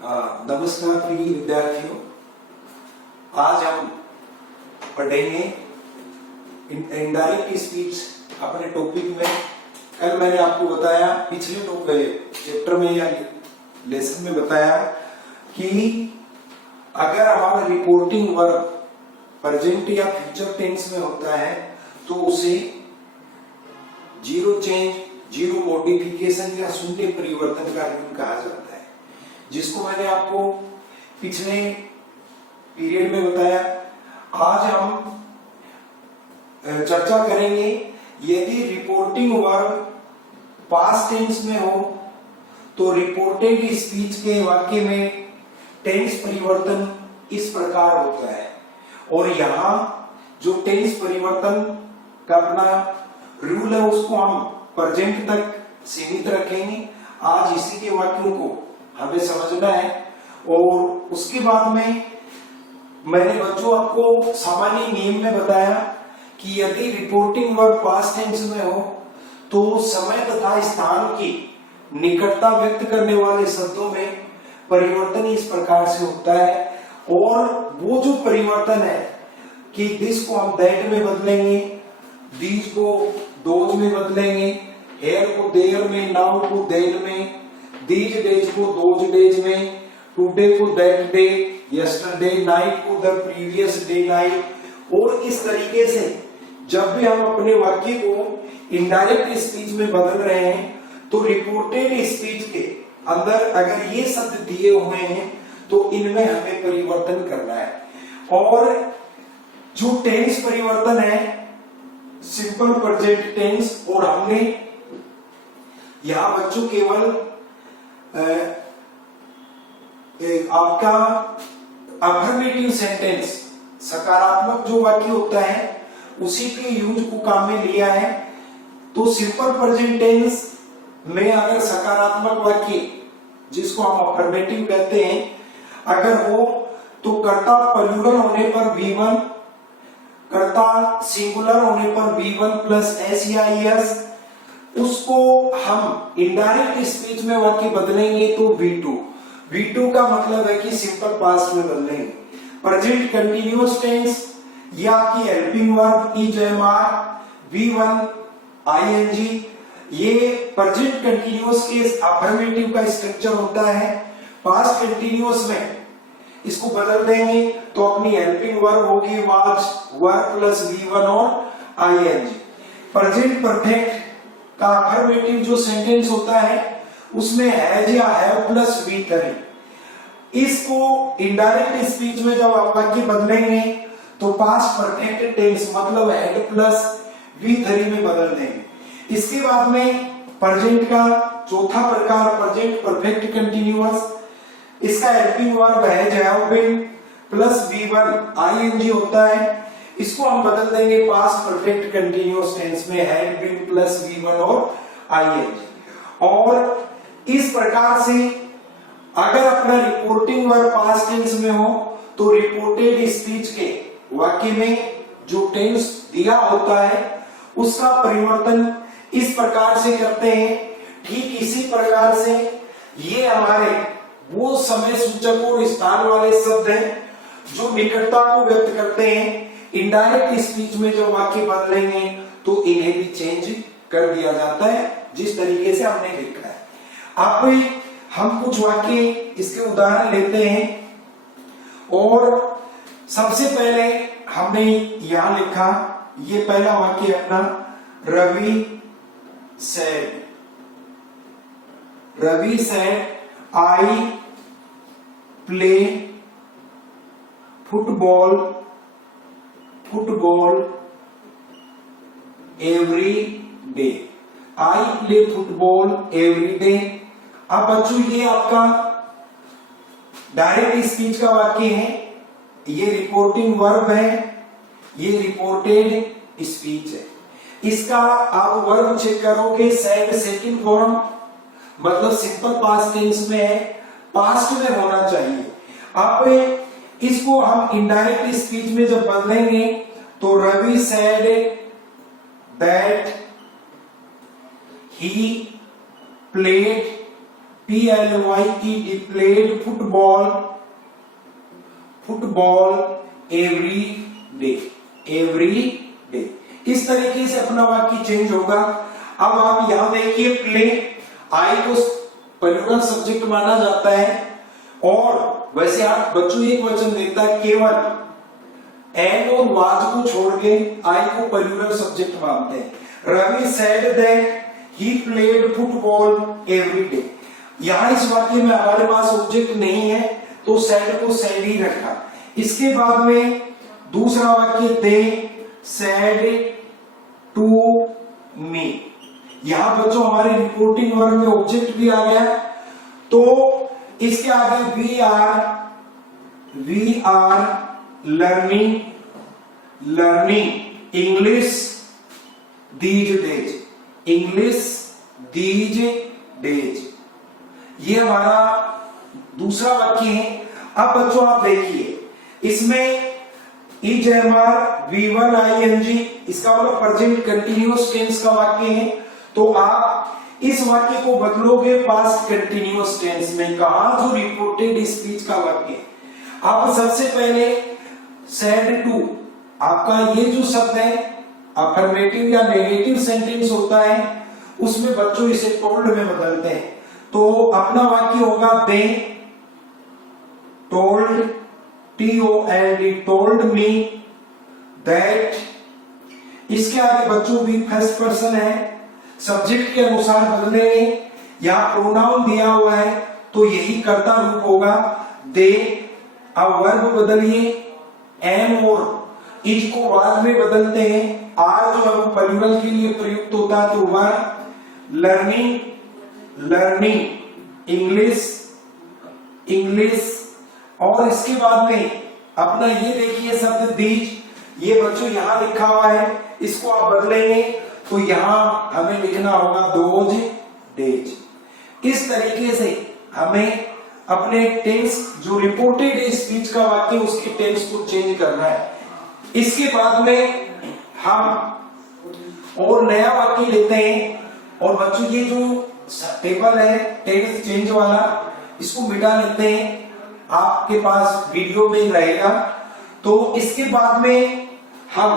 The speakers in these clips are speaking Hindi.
नमस्कार प्रिय विद्यार्थियों, आज हम पढ़ेंगे इनडायरेक्ट स्पीच अपने टॉपिक में। कल मैंने आपको बताया, पिछले चैप्टर में या लेसन में बताया कि अगर हमारा रिपोर्टिंग वर्ब प्रेजेंट या फ्यूचर टेंस में होता है तो उसे जीरो चेंज, जीरो मॉडिफिकेशन या शून्य परिवर्तन का रूल कहा जाता है, जिसको मैंने आपको पिछले पीरियड में बताया। आज हम चर्चा करेंगे यदि रिपोर्टिंग वर्ब पास्ट टेंस में हो तो रिपोर्टेड स्पीच के वाक्य में टेंस परिवर्तन इस प्रकार होता है, और यहाँ जो टेंस परिवर्तन का अपना रूल है उसको हम प्रेजेंट तक सीमित रखेंगे। आज इसी के वाक्यों को हमें समझना है, और उसके बाद में मैंने बच्चों आपको सामान्य नियम में बताया कि यदि रिपोर्टिंग वर्ब पास्ट टेंस में हो तो समय तथा स्थान की निकटता व्यक्त करने वाले शब्दों में परिवर्तन इस प्रकार से होता है। और वो जो परिवर्तन है कि दिस को हम दैट में बदलेंगे, दीज को दोज में बदलेंगे, हेयर को देयर में, नाउ को देन में, दीज डेज को दोज डेज में, टुडे को दैट डे, यस्टरडे नाइट को द प्रीवियस डे नाइट। और इस तरीके से जब भी हम अपने वाक्य को इनडायरेक्ट स्पीच में बदल रहे हैं तो रिपोर्टेड स्पीच के अंदर अगर ये शब्द दिए हुए हैं तो इनमें हमें परिवर्तन करना है। और जो टेंस परिवर्तन है सिंपल प्रेजेंट टेंस, और हमने यहां बच्चों केवल आपका अफर्मेटिव सेंटेंस, सकारात्मक जो वाक्य होता है उसी के यूज को काम में लिया है। तो सिंपल प्रेजेंट टेंस में अगर सकारात्मक वाक्य, जिसको हम अफर्मेटिव कहते हैं, अगर हो तो कर्ता प्लूरल होने पर V1, कर्ता सिंगुलर होने पर V1 प्लस S या ES, उसको हम इनडायरेक्ट स्पीच में वाक्य बदलेंगे तो V2। V2 का मतलब है कि सिंपल पास्ट में बदलेंगे। प्रेजेंट कंटिन्यूअस टेंस या आपकी helping verb is, am, are, V1 ING, ये प्रेजेंट कंटिन्यूअस के अफर्मेटिव का स्ट्रक्चर होता है। पास्ट कंटिन्यूअस में इसको बदल देंगे तो अपनी हेल्पिंग वर्ब होगी वाज, वर प्लस V1 और ING। प्रेजेंट परफेक्ट का अफर्मेटिव जो सेंटेंस होता है उसमें हैज या हैव प्लस V3। इसको इनडायरेक्ट स्पीच में जब आप वाक्य बदलेंगे तो पास्ट परफेक्ट टेंस मतलब हैड प्लस V3 में बदल देंगे। इसके बाद में प्रेजेंट का चौथा प्रकार प्रेजेंट परफेक्ट कंटिन्यूअस, इसका helping verb has, have been plus V1 ING होता है। इसको हम बदल देंगे पास्ट परफेक्ट कंटिन्यूअस टेंस में हैड बीन प्लस V1 और ING। और इस प्रकार से अगर अपना रिपोर्टिंग वर्ब पास्ट टेंस में हो तो रिपोर्टेड स्पीच के वाक्य में जो टेंस दिया होता है उसका परिवर्तन इस प्रकार से करते हैं। ठीक इसी प्रकार से ये हमारे वो समय सूचक और स्थान वाले शब्द हैं जो निकटता को व्यक्त करते हैं। इनडायरेक्ट स्पीच में जब वाक्य बदलेंगे तो इन्हें भी चेंज कर दिया जाता है, जिस तरीके से हमने लिखा है। अब हम कुछ वाक्य इसके उदाहरण लेते हैं, और सबसे पहले हमने यहां लिखा, ये पहला वाक्य अपना, Ravi said I play football every day। I play football every day। अब बच्चों ये आपका डायरेक्ट स्पीच का वाक्य है, ये रिपोर्टिंग वर्ब है, ये रिपोर्टेड स्पीच है। इसका आप वर्ब चेक करोगे, सेड सेकंड फॉर्म मतलब सिंपल पास्ट टेंस में है, पास्ट में होना चाहिए। अब इसको हम इनडायरेक्ट स्पीच में जब बदलेंगे तो Ravi said that he played PLYE played football every day. इस तरीके से अपना वाक्य चेंज होगा। अब आप यहां देखिए, प्ले आई को प्लूरल सब्जेक्ट माना जाता है, और वैसे आप बच्चों एक वचन देता है, केवल एन और वाज को छोड़ के आई को प्लूरल सब्जेक्ट मानते हैं। Ravi said that he played football every day. यहां इस वाक्य में हमारे पास ऑब्जेक्ट नहीं है, तो सेड को सेड ही रखा। इसके बाद में दूसरा वाक्य, दे सेड टू मी। यहां बच्चों हमारे रिपोर्टिंग वर्ब में ऑब्जेक्ट भी आ गया, तो इसके आगे we are learning English these days. ये हमारा दूसरा वाक्य है। अब बच्चों आप देखिए, इसमें V1 ing, इसका मतलब प्रेजेंट कंटिन्यूअस टेंस का वाक्य है, तो आप इस वाक्य को बदलोगे पास्ट कंटिन्यूअस टेंस में। कहा जो रिपोर्टेड स्पीच का वाक्य है। आप सबसे पहले सेड टू, आपका ये जो शब्द है अफर्मेटिव या नेगेटिव सेंटेंस होता है, उसमें बच्चों इसे टोल्ड में बदलते हैं। तो अपना वाक्य होगा, they told TOLD told me that. इसके आगे बच्चों भी फर्स्ट पर्सन है, सब्जेक्ट के अनुसार बदलेंगे। यहां प्रोनाउन दिया हुआ है, तो यही कर्ता रूप होगा, दे। अब वर्ब बदलिए, एम और इज को वाज में बदलते हैं। आर जो है वो प्लूरल के लिए प्रयुक्त होता है, तो वर्ब लर्निंग इंग्लिश। और इसके बाद में अपना ये देखिए शब्द दीज, ये बच्चों यहां लिखा हुआ है, इसको आप बदलेंगे तो यहां हमें लिखना होगा दोज डेज। इस तरीके से हमें अपने टेंस जो रिपोर्टेड स्पीच का वाक्य उसके टेंस को चेंज करना है। इसके बाद में हम और नया वाक्य लेते हैं, और बच्चों ये जो टेबल है टेंस चेंज वाला, इसको मिटा लेते हैं। आपके पास वीडियो में रहेगा। तो इसके बाद में हम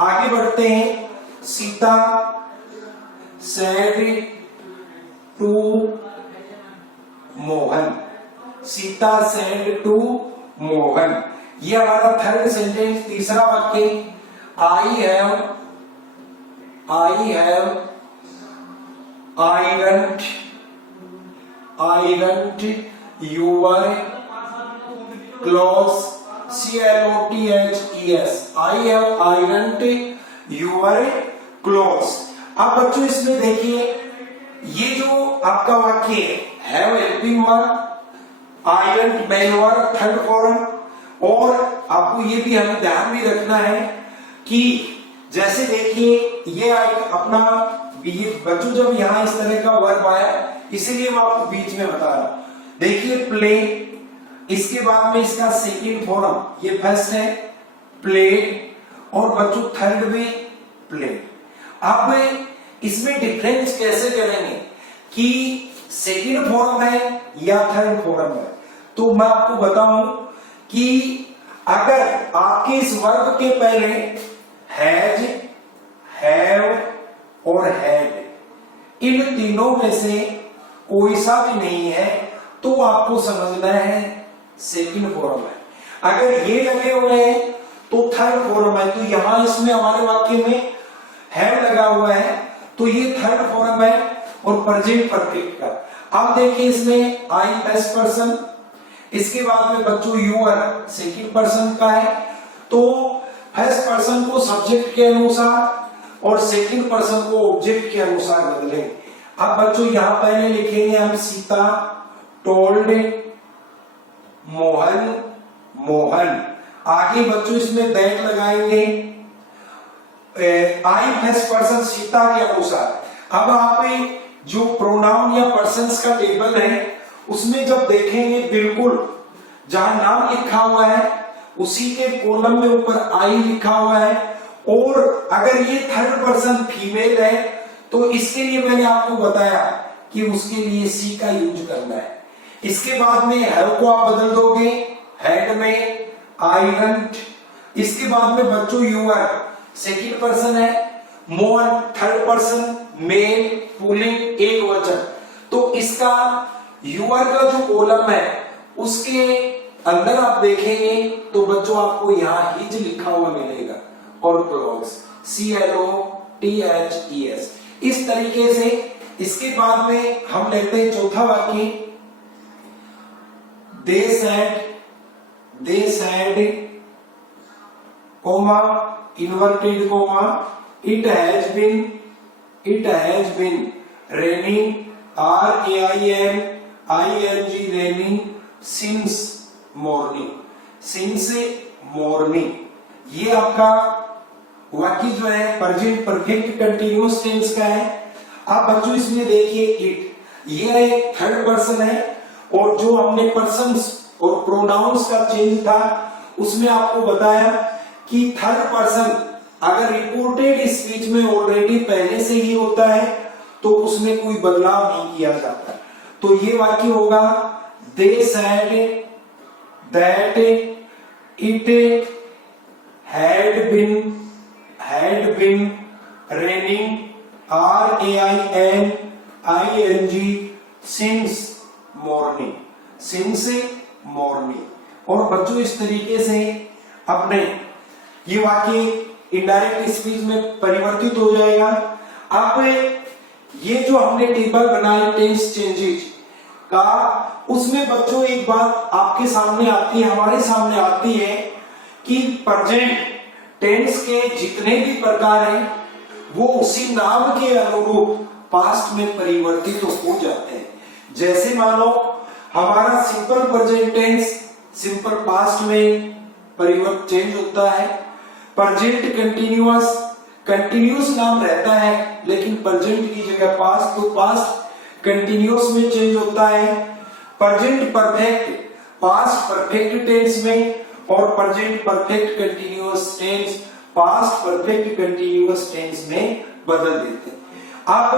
आगे बढ़ते हैं। Sita said to Mohan, Sita said to Mohan, ये हमारा थर्ड सेंटेंस। तीसरा वाक्य, I have ironed your clothes, CLOTHES, I have ironed your clothes। अब बच्चों इसमें देखिए, ये जो आपका वाक्य है, have helping verb, ironed main verb third form. और आपको ये भी हमें ध्यान में रखना है कि जैसे देखिए ये अपना बच्चों जब यहाँ इस तरह का वर्ब आया, इसीलिए मैं आपको बीच में बता रहा हूं। देखिए प्ले, इसके बाद में इसका सेकंड फॉर्म, ये फर्स्ट है प्लेड, और बच्चों थर्ड में प्लेड। अब इसमें डिफरेंस कैसे करेंगे कि सेकंड फॉर्म है या थर्ड फॉर्म है, तो मैं आपको बताऊं कि अगर आपके इस वर्ब के पहले हैज, हैव और हैड, इन तीनों में से कोई सा भी नहीं है, तो आपको समझना है सेकंड फॉर्म है। अगर ये लगे हुए हैं तो थर्ड फॉर्म है। तो यहां इसमें हमारे वाक्य में हैव लगा हुआ है, तो ये थर्ड फॉर्म है और प्रेजेंट परफेक्ट का। अब देखिए इसमें आई फर्स्ट पर्सन, इसके बाद में बच्चों यूर सेकंड पर्सन का है, तो फर्स्ट पर्सन को सब्जेक्ट के अनुसार और सेकंड पर्सन को ऑब्जेक्ट के अनुसार बदलेंगे। अब बच्चों यहां पहले लिखेंगे हम सीता टोल्ड मोहन, आगे बच्चों इसमें दैट लगाएंगे आई फर्स्ट पर्सन सीता के अनुसार। अब आप जो प्रोनाउन या पर्सन्स का टेबल है उसमें जब देखेंगे, बिल्कुल जहां नाम लिखा हुआ है उसी के कॉलम में ऊपर आई लिखा हुआ है, और अगर ये थर्ड पर्सन फीमेल है तो इसके लिए मैंने आपको बताया कि उसके लिए सी का यूज करना है। इसके बाद में हैव को आप बदल दोगे हैड में, आई वंट। इसके बाद में बच्चों यूर सेकंड पर्सन है, मोर थर्ड पर्सन, मेल पुल्लिंग एक वचन। तो इसका यूर का जो कॉलम है उसके अंदर आप देखेंगे तो बच्चों आपको यहाँ हिज लिखा हुआ मिलेगा और क्लॉज CLOTHES। इस तरीके से इसके बाद में हम लेते हैं चौथा वाक्य, they said comma inverted comma it has been raining RAINING raining since morning. ये आपका वाक्य जो है प्रेजेंट परफेक्ट कंटिन्यूअस टेंस का है। आप बच्चों इसमें देखिए इट, ये एक थर्ड पर्सन है और जो हमने पर्सन्स और प्रोनाउंस का चेंज था उसमें आपको बताया कि थर्ड पर्सन अगर रिपोर्टेड स्पीच में ऑलरेडी पहले से ही होता है तो उसमें कोई बदलाव नहीं किया जाता। तो ये वाक्य होगा they said that it had been raining RAINING since morning। और बच्चों इस तरीके से अपने ये वाक्य इनडायरेक्ट स्पीच में परिवर्तित हो जाएगा। अब ये जो हमने टेबल बनाया टेंस चेंजेस का, उसमें बच्चों एक बात आपके सामने आती है, हमारे सामने आती है कि प्रेजेंट टेंस के जितने भी प्रकार हैं वो उसी नाम के अनुरूप पास्ट में परिवर्तित हो जाते हैं। जैसे मानो हमारा simple present tense simple past में परिवर्तित चेंज होता है। प्रेजेंट कंटिन्यूअस नाम रहता है लेकिन प्रेजेंट की जगह पास्ट, तो पास्ट कंटिन्यूअस में चेंज होता है। Present perfect past perfect tense में और present perfect continuous tense past perfect continuous tense में बदल देते हैं। अब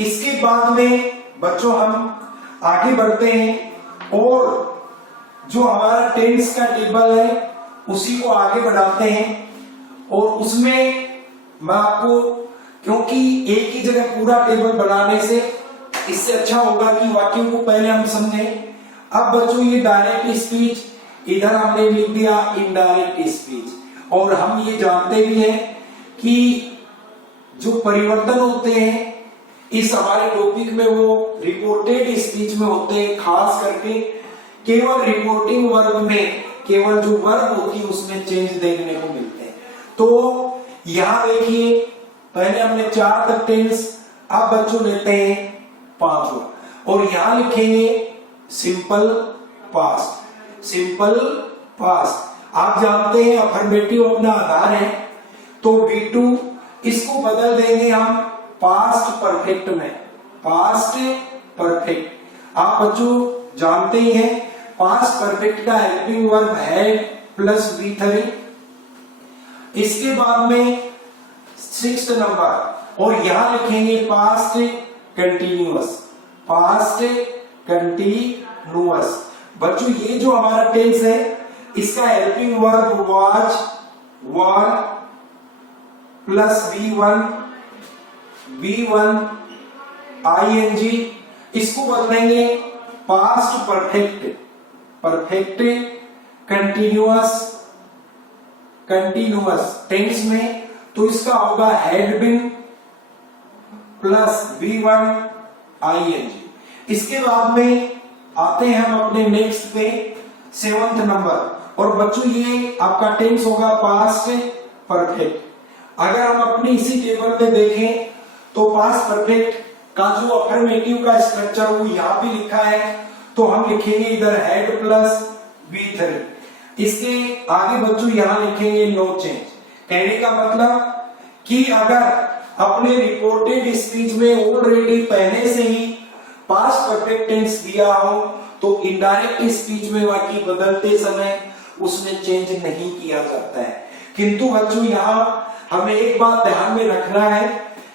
इसके बाद में बच्चों हम आगे बढ़ते हैं और जो हमारा टेंस का टेबल है उसी को आगे बढ़ाते हैं। और उसमें मैं आपको, क्योंकि एक ही जगह पूरा टेबल बनाने से इससे अच्छा होगा कि वाक्यों को पहले हम समझें। अब बच्चों ये डायरेक्ट स्पीच, इधर हमने लिख दिया इनडायरेक्ट स्पीच, और हम ये जानते भी हैं कि जो परिवर्तन होते हैं इस हमारे टॉपिक में वो रिपोर्टेड स्पीच में होते हैं। खास करके केवल रिपोर्टिंग वर्ब में केवल जो वर्ब होती है उसमें चेंज देखने को मिलते हैं। तो यहां देखिए पहले हमने 4 तक टेंस, अब बच्चों लेते हैं 5वां और यहां लिखेंगे सिंपल पास्ट। सिंपल पास्ट आप जानते हैं अफर्मेटिव अपना आधार है, तो B2 इसको बदल देंगे हम पास्ट परफेक्ट में, पास्ट परफेक्ट। आप बच्चों जानते ही हैं पास्ट परफेक्ट का helping verb had plus V3। इसके बाद में 6th नंबर और यहां लिखेंगे पास्ट कंटिन्यूअस, पास्ट कंटिन्यूअस। बच्चों ये जो हमारा टेंस है इसका helping verb was, were plus V1 ING, इसको बदलेंगे past perfect, perfect continuous tense में, तो इसका होगा had been plus V1 ING। इसके बाद में आते हैं हम अपने नेक्स्ट पे 7th नंबर, और बच्चों ये आपका टेंस होगा पास्ट परफेक्ट। अगर हम अपनी इसी टेबल में देखें तो पास्ट परफेक्ट का जो अफर्मेटिव का स्ट्रक्चर वो यहाँ भी लिखा है, तो हम लिखेंगे इधर हैड प्लस V3। इसके आगे बच्चों यहाँ लिखेंगे नो चेंज। कहने का मतलब कि अगर अपने रिपोर्टेड स्पीच में ऑलरेडी पहले से ही पास्ट परफेक्ट टेंस दिया हो तो इनडायरेक्ट स्पीच में वाक्य बदलते समय उसमें चेंज नहीं किया जाता है। किंतु बच्चों यहाँ हमें एक बात ध्यान में रखना है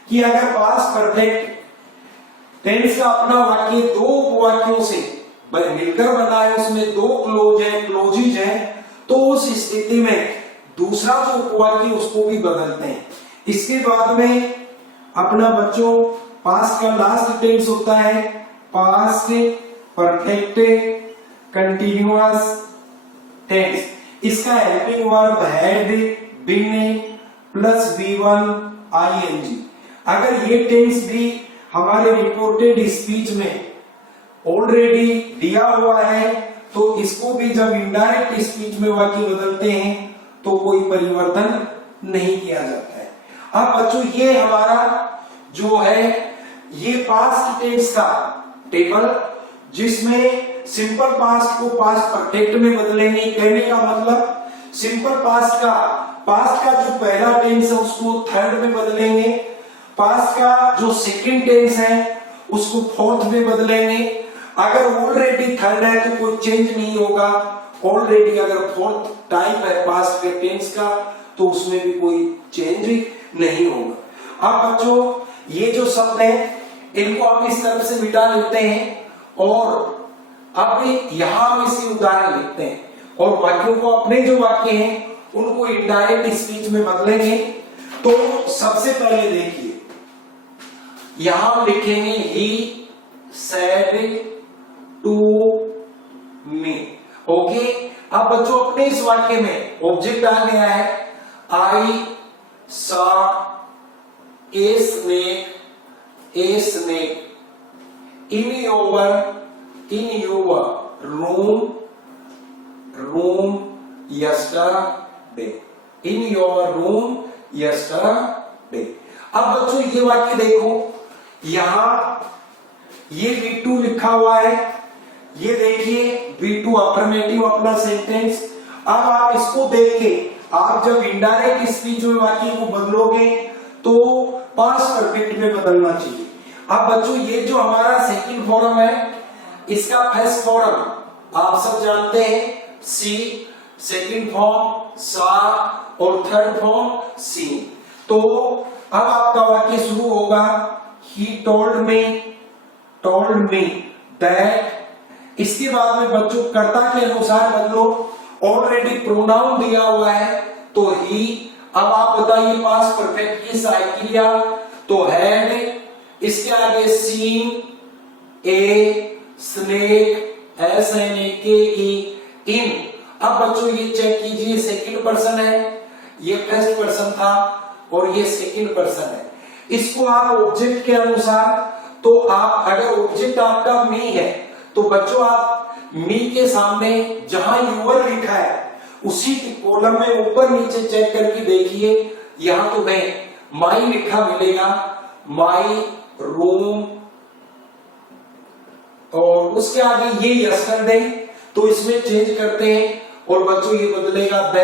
कि अगर पास्ट परफेक्ट टेंस का अपना वाक्य दो उपवाक्यों से मिलकर बना है, उसमें दो क्लोजेज है, तो उस स्थिति में दूसरा जो उपवाक्य उसको भी बदलते हैं। इसके बाद में अपना बच्चों पास्ट का लास्ट टेंस होता है पास्ट परफेक्ट कंटिन्यूअस टेंस। इसका helping verb had been plus V1 ING। अगर ये टेंस भी हमारे रिपोर्टेड स्पीच में ऑलरेडी दिया हुआ है तो इसको भी जब इनडायरेक्ट स्पीच में वाक्य बदलते हैं तो कोई परिवर्तन नहीं किया जाता है। अब बच्चों ये हमारा जो है ये पास्ट टेंस का टेबल, जिसमें सिंपल पास्ट को पास्ट परफेक्ट में बदलेंगे। कहने का मतलब सिंपल पास्ट का जो पहला टेंस है उसको थर्ड में बदलेंगे, पास्ट का जो सेकंड टेंस है उसको फोर्थ में बदलेंगे। अगर ऑलरेडी थर्ड है तो कोई चेंज नहीं होगा, ऑलरेडी अगर फोर्थ टाइप है पास्ट के टेंस का तो उसमें भी कोई चेंज नहीं होगा। अब बच्चों ये जो शब्द है इनको हम इस तरफ से मिटा लेते हैं और अब यहां हम इसी उदाहरण लिखते हैं और वाक्यों को अपने जो वाक्य हैं उनको इनडायरेक्ट स्पीच में बदलेंगे। तो सबसे पहले देखिए यहां लिखेंगे he said to me. Okay, अब बच्चों अपने इस वाक्य में ऑब्जेक्ट आ गया है I saw a snake in your room yesterday, in your room yesterday. अब बच्चों ये वाक्य देखो, यहां ये V2 लिखा हुआ है, ये देखिए V2 अफर्मेटिव अपना सेंटेंस। अब आप इसको देख के आप जब इनडायरेक्ट स्पीच में वाक्य को बदलोगे तो पास्ट परफेक्ट में बदलना चाहिए। अब बच्चों ये जो हमारा सेकंड फॉर्म है इसका फर्स्ट फॉर्म आप सब जानते हैं सी, सेकंड फॉर्म सा और थर्ड फॉर्म सी। तो अब आपका वाक्य शुरू होगा ही टोल्ड मी दैट। इसके बाद में बच्चों कर्ता के अनुसार बदलो, ऑलरेडी प्रोनाउन दिया हुआ है तो ही। अब आप बताइए पास्ट परफेक्ट की साइकिलिया तो हैड, इसके आगे सीन ए स्नेक SNAKE इन। अब बच्चों ये चेक कीजिए सेकंड पर्सन है, ये फर्स्ट पर्सन था और ये सेकंड पर्सन है। इसको आप ऑब्जेक्ट के अनुसार, तो आप अगर ऑब्जेक्ट आपका मी है तो बच्चों आप मी के सामने जहां यूवर लिखा है उसी कॉलम में ऊपर नीचे चेक करके देखिए, यहां तुम्हें माई लिखा मिलेगा, माई रूम, और उसके आगे ये यस्टरडे, तो इसमें चेंज करते हैं और बच्चों ये बदलेगा the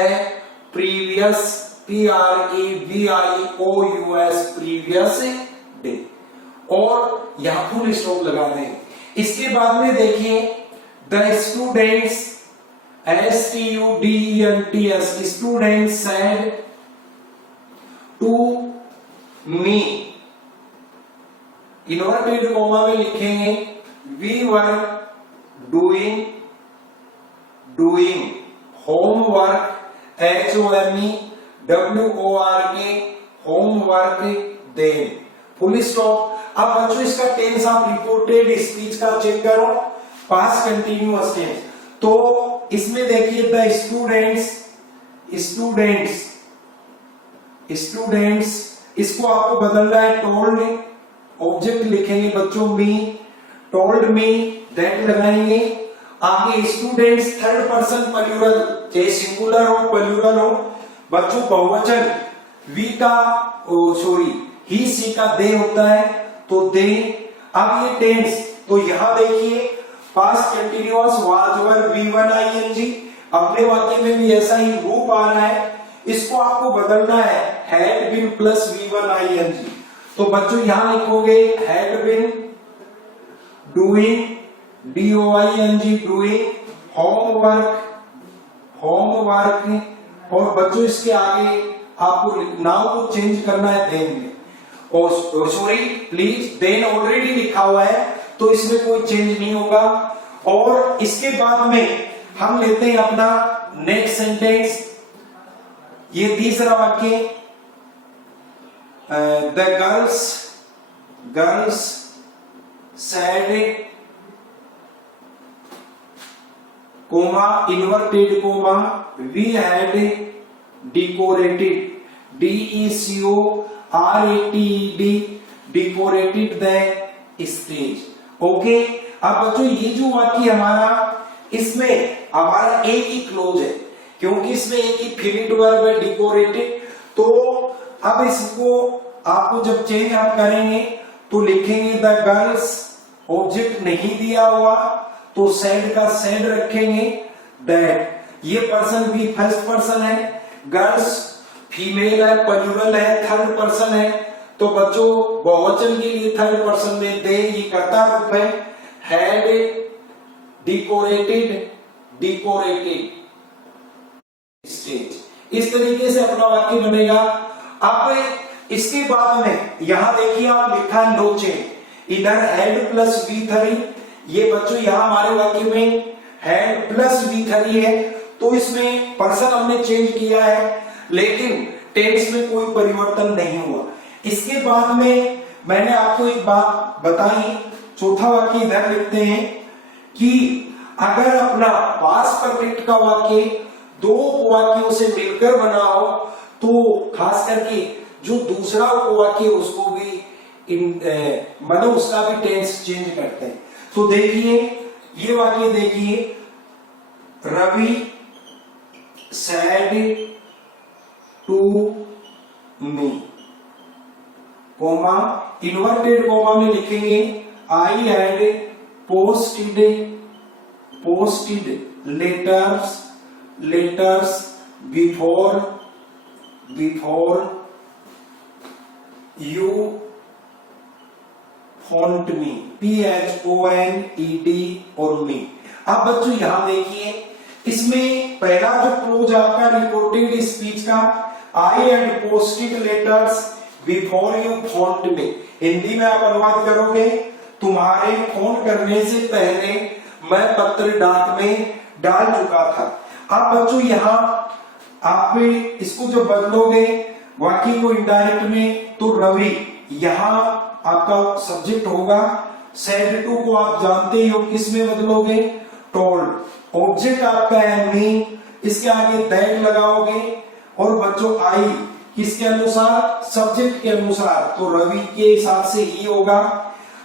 previous PREVIOUS previous day, और यहां फुल स्टॉप लगा दें। इसके बाद में देखिए the students STUDENTS students said to me, inverted comma में लिखेंगे we were doing homework HOMEWORK homework then, full stop. अब बच्चों इसका टेंस आप रिपोर्टेड स्पीच का चेक करो, पास्ट कंटिन्यूअस टेंस। तो इसमें देखिए द स्टूडेंट्स, इसको आपको बदलना है टोल्ड, ऑब्जेक्ट लिखेंगे बच्चों मी, टोल्ड मी दैट लगाएंगे। आगे स्टूडेंट्स थर्ड पर्सन प्लूरल, चाहे सिंगुलर हो प्लूरल हो, बच्चों बहुवचन वी का ही सी का दे होता है तो दे। अब ये टेंस, तो यहां देखिए past continuous was were V1 ING, अपने वाक्य में भी ऐसा ही रूप आ रहा है, इसको आपको बदलना है had been plus V1 ING। तो बच्चों यहां लिखोगे had been doing DOING doing homework, और बच्चों इसके आगे आपको नाउ को चेंज करना है देन में। सॉरी प्लीज, देन ऑलरेडी लिखा हुआ है तो इसमें कोई चेंज नहीं होगा। और इसके बाद में हम लेते हैं अपना नेक्स्ट सेंटेंस, ये तीसरा वाक्य, the girls said comma inverted comma we had decorated decorated the stage। Okay, अब बच्चों ये जो वाक्य हमारा, इसमें हमारा एक ही क्लोज है क्योंकि इसमें एक ही फिनिट वर्ब है डेकोरेटेड। तो अब इसको आपको जब चेंज आप करेंगे तो लिखेंगे द गर्ल्स, ऑब्जेक्ट नहीं दिया हुआ तो सैड का सैड रखेंगे, दैट, ये पर्सन भी फर्स्ट पर्सन है, गर्ल्स फीमेल है, प्लूरल है, थर्ड पर्सन है, तो बच्चों बहुवचन के लिए थर्ड पर्सन में दे, ये कर्ता रूप है, हैड डेकोरेटेड स्टेज। इस तरीके से अपना वाक्य बनेगा। अब इसके बाद में यहां देखिए आप लिखा है नो चेंज, इधर हैड प्लस V3, ये बच्चों यहां हमारे वाक्य में हैड प्लस V3 है, तो इसमें पर्सन हमने चेंज किया है लेकिन टेंस में कोई परिवर्तन नहीं हुआ। इसके बाद में मैंने आपको एक बात बताई, चौथा वाक्य इधर लिखते हैं कि अगर अपना पास्ट परफेक्ट का वाक्य दो वाक्यों से मिलकर बना हो तो खास करके जो दूसरा उपवाक्य उसको भी मतलब उसका भी टेंस चेंज करते हैं। तो देखिए ये वाक्य देखिए, Ravi said to me, comma inverted comma में लिखेंगे I had posted letters before you phoned me, PHONED और me। अब बच्चों यहां देखिए, इसमें पहला जो क्लोज आपका रिपोर्टेड स्पीच का, I had posted letters before you phoned me, Hindi में आप अनुवाद करोगे तुम्हारे फोन करने से पहले मैं पत्र डाक में डाल चुका था। अब बच्चों यहां आप इसको जब बदलोगे वाक्य को इनडायरेक्ट में, तो रवि यहां आपका सब्जेक्ट होगा, सेड टू को आप जानते ही हो किस में बदलोगे, टोल्ड, ऑब्जेक्ट आपका है मी, इसके आगे दैट लगाओगे और बच्चों आई किसके अनुसार, सब्जेक्ट के अनुसार, तो रवि के हिसाब से ही होगा।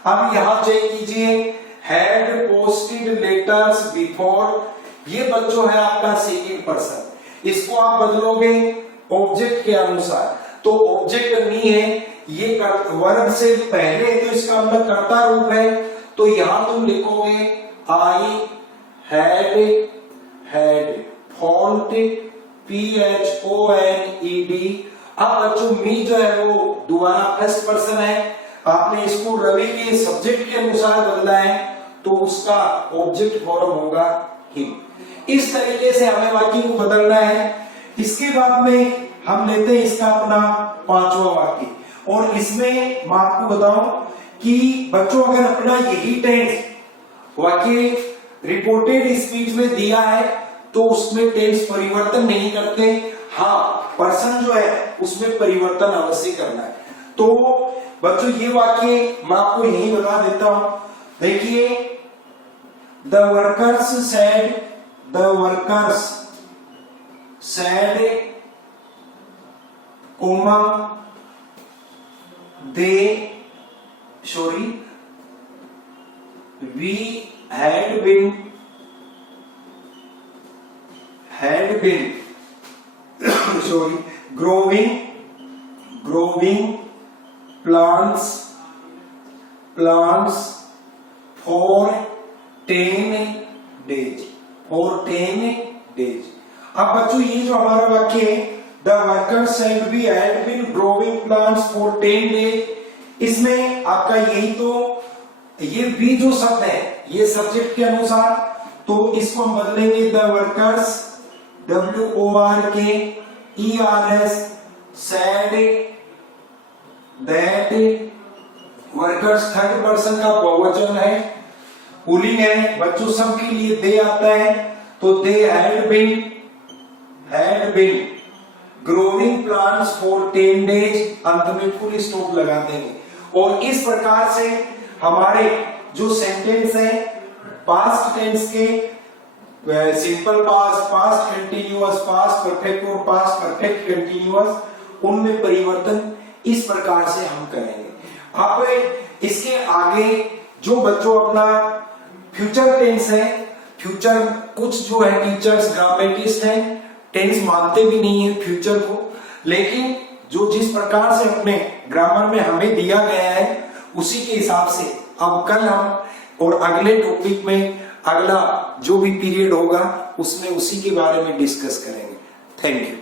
अब यहां चेक कीजिए, हैड पोस्टेड लेटर्स बिफोर, ये बच्चों है आपका सेकंड पर्सन, इसको आप बदलोगे ऑब्जेक्ट के अनुसार, तो ऑब्जेक्ट नहीं है, ये वर्ब से पहले तो इसका मतलब कर्ता रूप है, तो यहां तुम लिखोगे आई हैड फोन्ड PHONED। अब बच्चों मी जो है वो दोबारा फर्स्ट पर्सन है, आपने इसको रवि के सब्जेक्ट के अनुसार बदला है तो उसका ऑब्जेक्ट फॉर्म होगा हिम। इस तरीके से हमें वाक्य को बदलना है। इसके बाद में हम लेते हैं इसका अपना पांचवा वाक्य, और इसमें मैं आपको बताऊं कि बच्चों अगर अपना यही टेंस वाक्य रिपोर्टेड स्पीच में दिया है तो उसमें टेंस परिवर्तन नहीं करते, हाँ पर्सन जो है उसमें परिवर्तन अवश्य करना है। तो बच्चों ये वाक्य मैं आपको यही बता देता हूं, देखिए the workers said comma we had been growing plants for 10 days। अब बच्चों ये जो हमारा वाक्य है, the workers said we had been growing plants for 10 days, इसमें आपका यही तो ये भी जो शब्द है ये सब्जेक्ट के अनुसार, तो इसको हम बदलेंगे the workers WORKERS said that workers third person का बहुवचन है, पुलिंग है, बच्चों सबके लिए दे आता है, तो they had been growing plants for 10 days, अंत में फुल स्टॉप लगा देंगे। और इस प्रकार से हमारे जो सेंटेंस है पास्ट टेंस के, simple past, past continuous, past perfect और पास्ट परफेक्ट कंटिन्यूअस, उनमें परिवर्तन इस प्रकार से हम करेंगे। अब इसके आगे जो बच्चों अपना फ्यूचर टेंस है, फ्यूचर कुछ जो है टीचर्स ग्रामेटिस्ट हैं, टेंस मानते भी नहीं है फ्यूचर को, लेकिन जो जिस प्रकार से अपने ग्रामर में हमें दिया गया है उसी के हिसाब से अब कल हम और अगले टॉपिक में अगला जो भी पीरियड होगा उसमें उसी के बारे में डिस्कस करेंगे। Thank you.